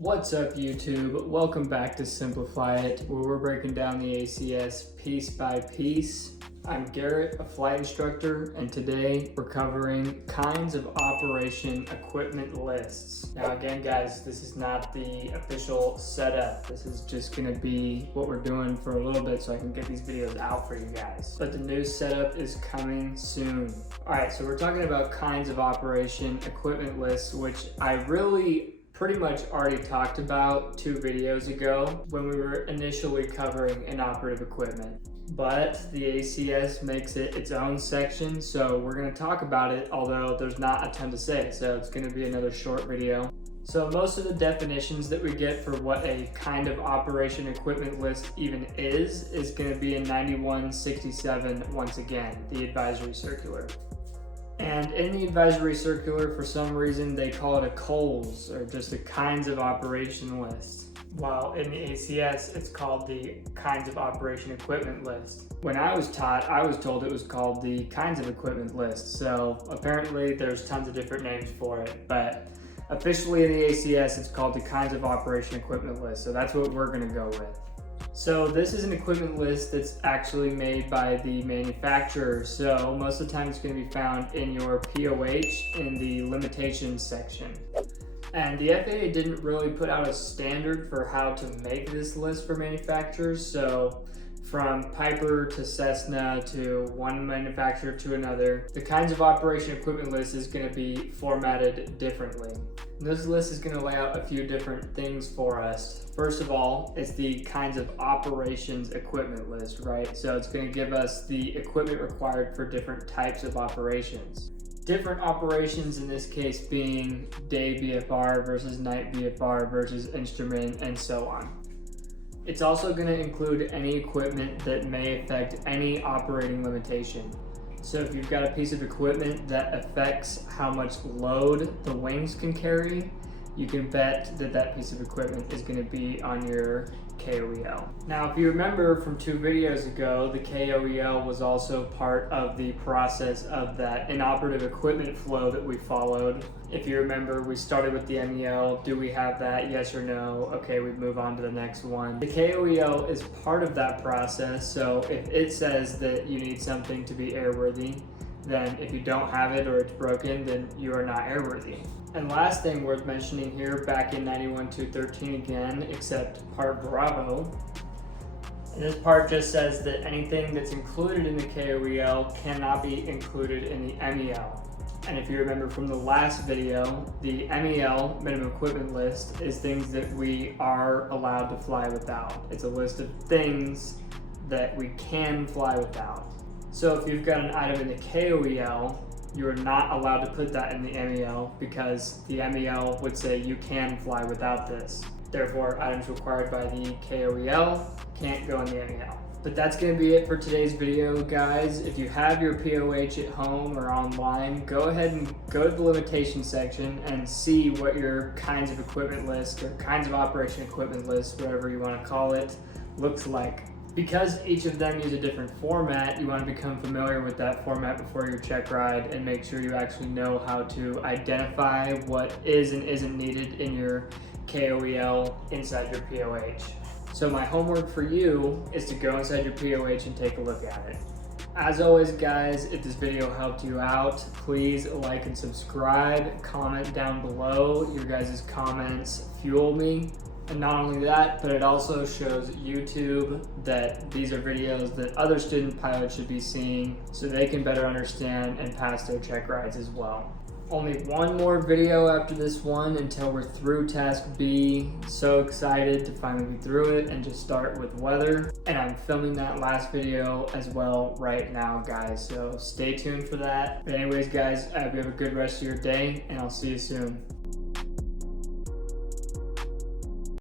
What's up YouTube? Welcome back to Simplify It, where we're breaking down the ACS piece by piece. I'm Garrett, a flight instructor, and today we're covering kinds of operation equipment lists. Now again guys, this is not the official setup. This is just gonna be what we're doing for a little bit so I can get these videos out for you guys. But the new setup is coming soon. Alright, so we're talking about kinds of operation equipment lists, which I really pretty much already talked about 2 videos ago when we were initially covering inoperative equipment. But the ACS makes it its own section, so we're going to talk about it, although there's not a ton to say, so it's going to be another short video. So most of the definitions that we get for what a kind of operation equipment list even is going to be in 9167 once again, the advisory circular. And in the advisory circular, for some reason, they call it a KOELs, or just a kinds of operation list. While in the ACS, it's called the kinds of operation equipment list. When I was taught, I was told it was called the kinds of equipment list. So apparently there's tons of different names for it, but officially in the ACS, it's called the kinds of operation equipment list. So that's what we're gonna go with. So this is an equipment list that's actually made by the manufacturer. So most of the time it's going to be found in your POH in the limitations section. And the FAA didn't really put out a standard for how to make this list for manufacturers. So from Piper to Cessna to one manufacturer to another, the kinds of operation equipment list is going to be formatted differently. This list is going to lay out a few different things for us. First of all, it's the kinds of operations equipment list, right? So it's going to give us the equipment required for different types of operations. Different operations in this case being day VFR versus night VFR versus instrument and so on. It's also going to include any equipment that may affect any operating limitation. So if you've got a piece of equipment that affects how much load the wings can carry, you can bet that that piece of equipment is going to be on your KOEL. Now, if you remember from 2 videos ago, the KOEL was also part of the process of that inoperative equipment flow that we followed. If you remember, we started with the MEL. Do we have that? Yes or no? Okay, we move on to the next one. The KOEL is part of that process, so if it says that you need something to be airworthy, then if you don't have it or it's broken, then you are not airworthy. And last thing worth mentioning here, back in 91.2.13 again, except part Bravo, and this part just says that anything that's included in the KOEL cannot be included in the MEL. And if you remember from the last video, the MEL, minimum equipment list, is things that we are allowed to fly without. It's a list of things that we can fly without. So if you've got an item in the KOEL, you are not allowed to put that in the MEL because the MEL would say you can fly without this. Therefore, items required by the KOEL can't go in the MEL. But that's going to be it for today's video, guys. If you have your POH at home or online, go ahead and go to the limitation section and see what your kinds of equipment list or kinds of operation equipment list, whatever you want to call it, looks like. Because each of them use a different format, you want to become familiar with that format before your check ride and make sure you actually know how to identify what is and isn't needed in your KOEL inside your POH. So my homework for you is to go inside your POH and take a look at it. As always guys, if this video helped you out, please like and subscribe, comment down below. Your guys' comments fuel me. And not only that, but it also shows YouTube that these are videos that other student pilots should be seeing so they can better understand and pass their check rides as well. Only one more video after this one until we're through task B. So excited to finally be through it and just start with weather. And I'm filming that last video as well right now, guys. So stay tuned for that. But anyways, guys, I hope you have a good rest of your day and I'll see you soon.